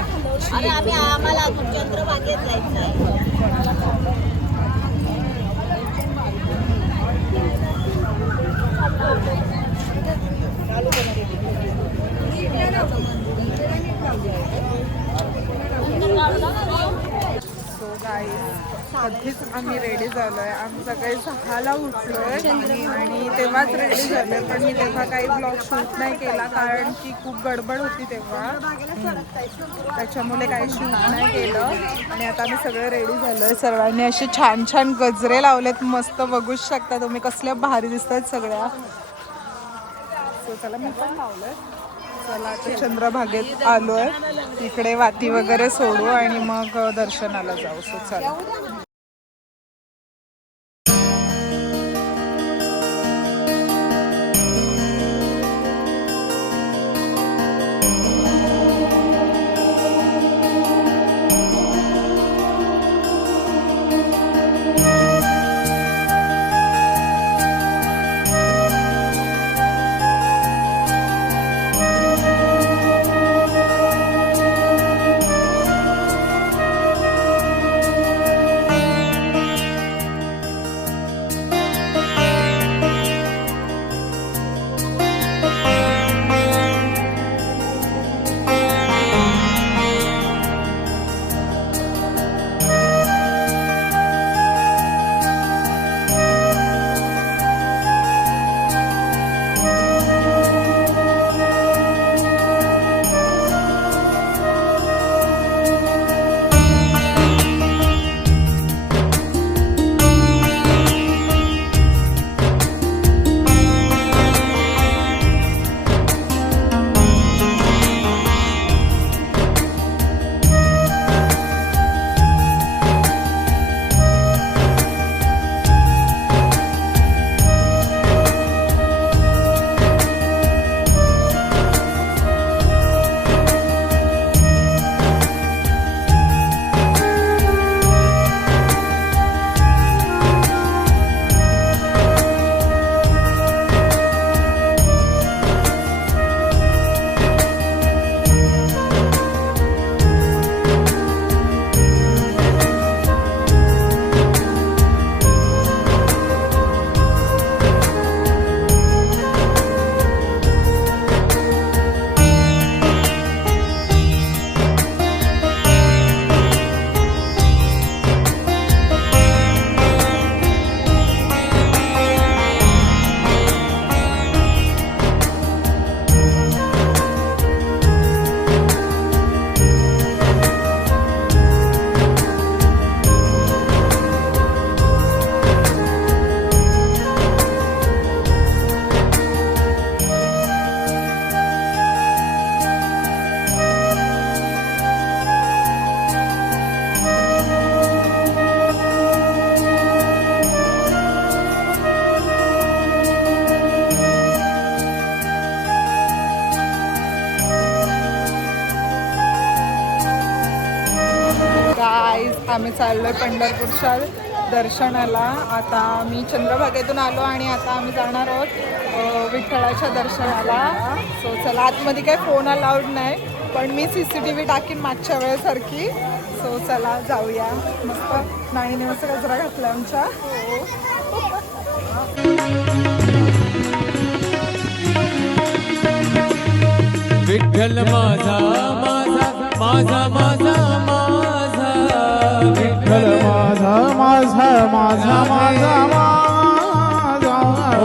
अरे आम्हाला चंद्रभागेत जायचं आहे. सो गाईज कधीच आम्ही रेडी झालोय. आम्ही सकाळी 6ला उठलोय आणि तेव्हाच रेडी झालोय. पण मी तेव्हा काही ब्लॉग शूट नाही केला कारण की खूप गडबड होती तेव्हा, त्याच्यामुळे काही शूट नाही केलं. आणि आता आम्ही सगळे रेडी झालोय. सर्वांनी असे छान छान गजरे लावलेत, मस्त बघूच शकता तुम्ही कसल्या भारी दिसतात सगळ्या. सो चला मी पण लावलंय. चला आता चंद्रभागेत आलोय, इकडे वाती वगैरे सोडू आणि मग दर्शनाला जाऊ. सो चला. आम्ही चाललोय पंढरपूरच्या दर्शनाला. आता मी चंद्रभागेतून आलो आणि आता आम्ही जाणार आहोत विठ्ठलाच्या दर्शनाला. सो चला, आतमध्ये काही फोन अलाउड नाही, पण मी CCTV टाकीन मागच्या वेळेसारखी. सो चला जाऊया. मस्त नाणीने मस्त गजरा घातला आमच्या. विठ्ठल माझा माझा माझा माझा माझा, विठ्ठल माझा माझा माझा माझा माझा,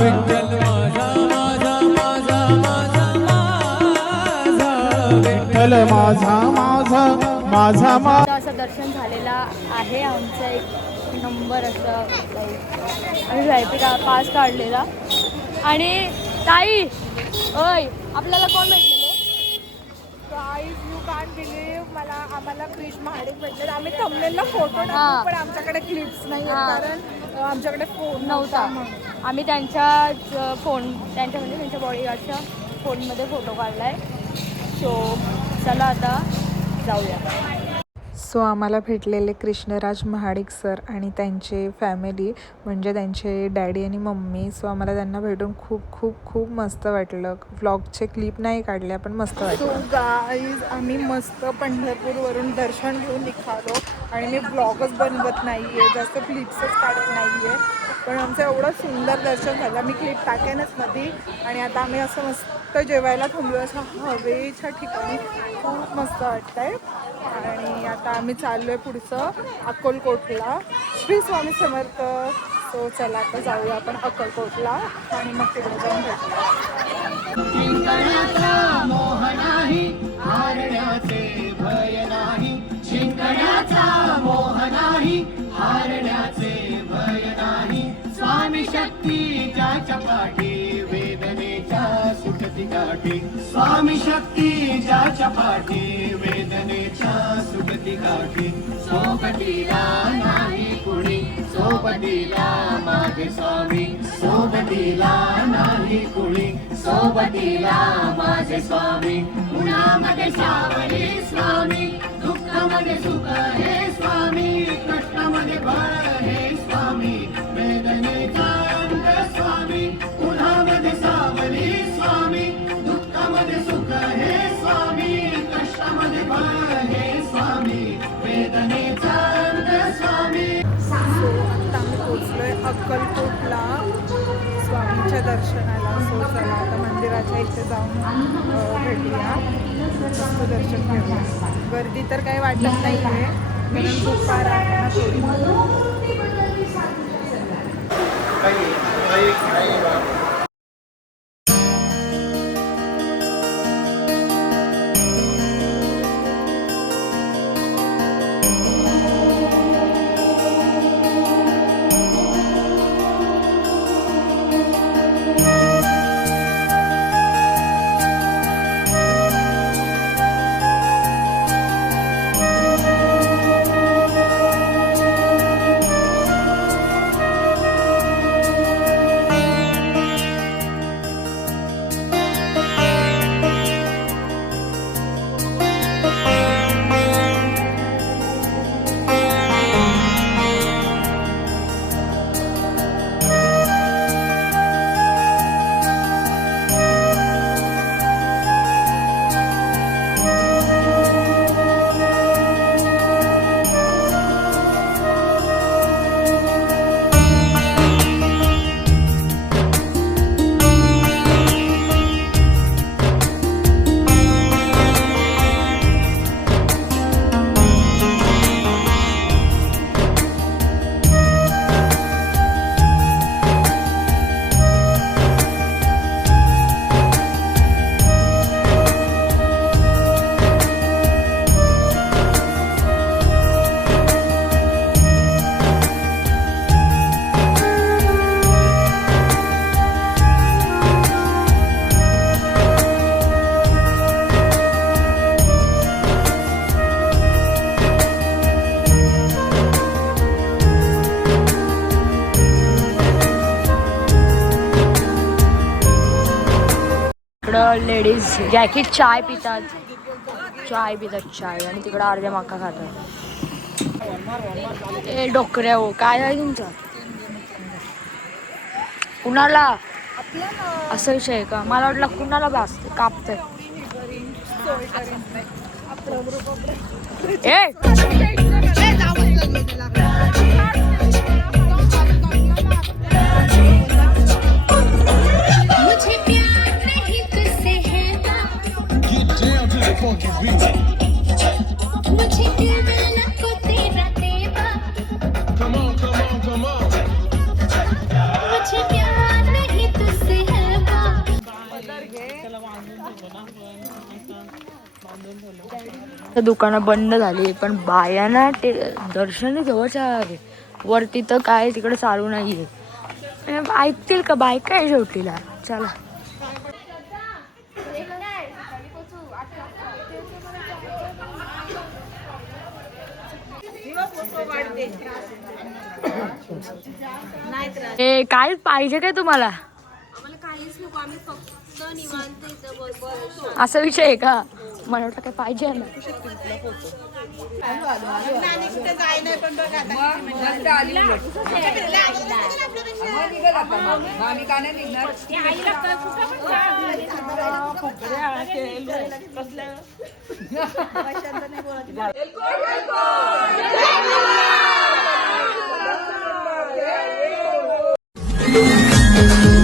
विठ्ठल माझा माझा माझा माझा माझा, विठ्ठल माझा माझा माझा माझा. असं दर्शन झालेला आहे आमचं. एक नंबर असं आम्ही VIP पास काढलेला. आणि ताई ओय आपल्याला कोण भेटलेलं? यू कांट बिलीव्ह, आम्हाला क्रिश महाडिक भेटले. आम्ही थंबनेलला फोटो टाकू, पण आमच्याकडे क्लिप्स नाही कारण आमच्याकडे फोन नव्हता. आम्ही त्यांच्या फोन म्हणजे त्यांच्या बॉडीगार्डच्या फोनमध्ये फोटो काढलाय. सो चला आता जाऊया. सो आम्हाला भेटलेले कृष्णराज महाडिक सर आणि त्यांचे फॅमिली म्हणजे त्यांचे डॅडी आणि मम्मी. सो आम्हाला त्यांना भेटून खूप खूप खूप मस्त वाटलं. व्लॉगचे क्लिप नाही काढल्या पण मस्त वाटलं. सो गाईज आम्ही मस्त पंढरपूरवरून दर्शन घेऊन निघालो आणि मी व्लॉगच बनवत नाही आहे, जास्त क्लिप्सच काढत नाही आहे, पण आमचं एवढं सुंदर दर्शन झालं. मी क्लिप टाकेनच मध्ये. आणि आता आम्ही असं मस्त जेवायला थांबलो असं हवेच्या ठिकाणी. खूप मस्त वाटतं आहे. आणि आता आम्ही चाललो आहे पुढचं अक्कलकोटला. श्री स्वामी समर्थ. सो चला आता जाऊया आपण अक्कलकोटला आणि मग तिकडे जाऊन भेटूया. शिंगण्याचा मोह नाही, हारण्याचे भय नाही. शिंगण्याचा मोह नाही, हारण्याचे भय नाही. स्वामी शक्ती ज्याच्या पाठी, वेदनेच्या सुखती गाठी. स्वामी शक्ती ज्याच्या पाठी, वेदनेच्या सुखती गाठी. सोबतीला नाही कुणी, सोबतीला माझे स्वामी. सोबतीला नाही कुणी, सोबतीला माझे स्वामी. उन्हामध्ये सावली स्वामी, दुःखामध्ये सुख हे स्वामी. कष्टामध्ये बळ हे स्वामी, वेदनेचा अंत स्वामी. उन्हामध्ये सावली स्वामी, दुःखामध्ये सुख हे स्वामी. कष्टामध्ये बळ हे स्वामी, वेदनेचा अंत स्वामी. सो आता आम्ही पोचलोय अक्कलकोटला स्वामींच्या दर्शनाला. सो चला आता मंदिराच्या इथे जाऊन भेटूया, मस्त दर्शन घेऊया. गर्दी तर काही वाटत नाही आहे कारण खूप फार आहे ना थोडी. इकडं लेडीज जॅकेट चाय पितात, चाय आणि तिकडं अर्ध्या मका खातात. ए डोकऱ्या हो, काय आहे तुमचं? कुणाला असा विषय आहे का? मला वाटलं कुणाला भासते कापतंय. दुकानं बंद झाली पण बायांना ते दर्शन जवळच्या वरती तर काय तिकडे चालू नाहीये. ऐकतील का बायका आहे शेवटीला. चला काय पाहिजे काय तुम्हाला? असा विषय आहे का? मला वाटतं काय पाहिजे ना. Thank you.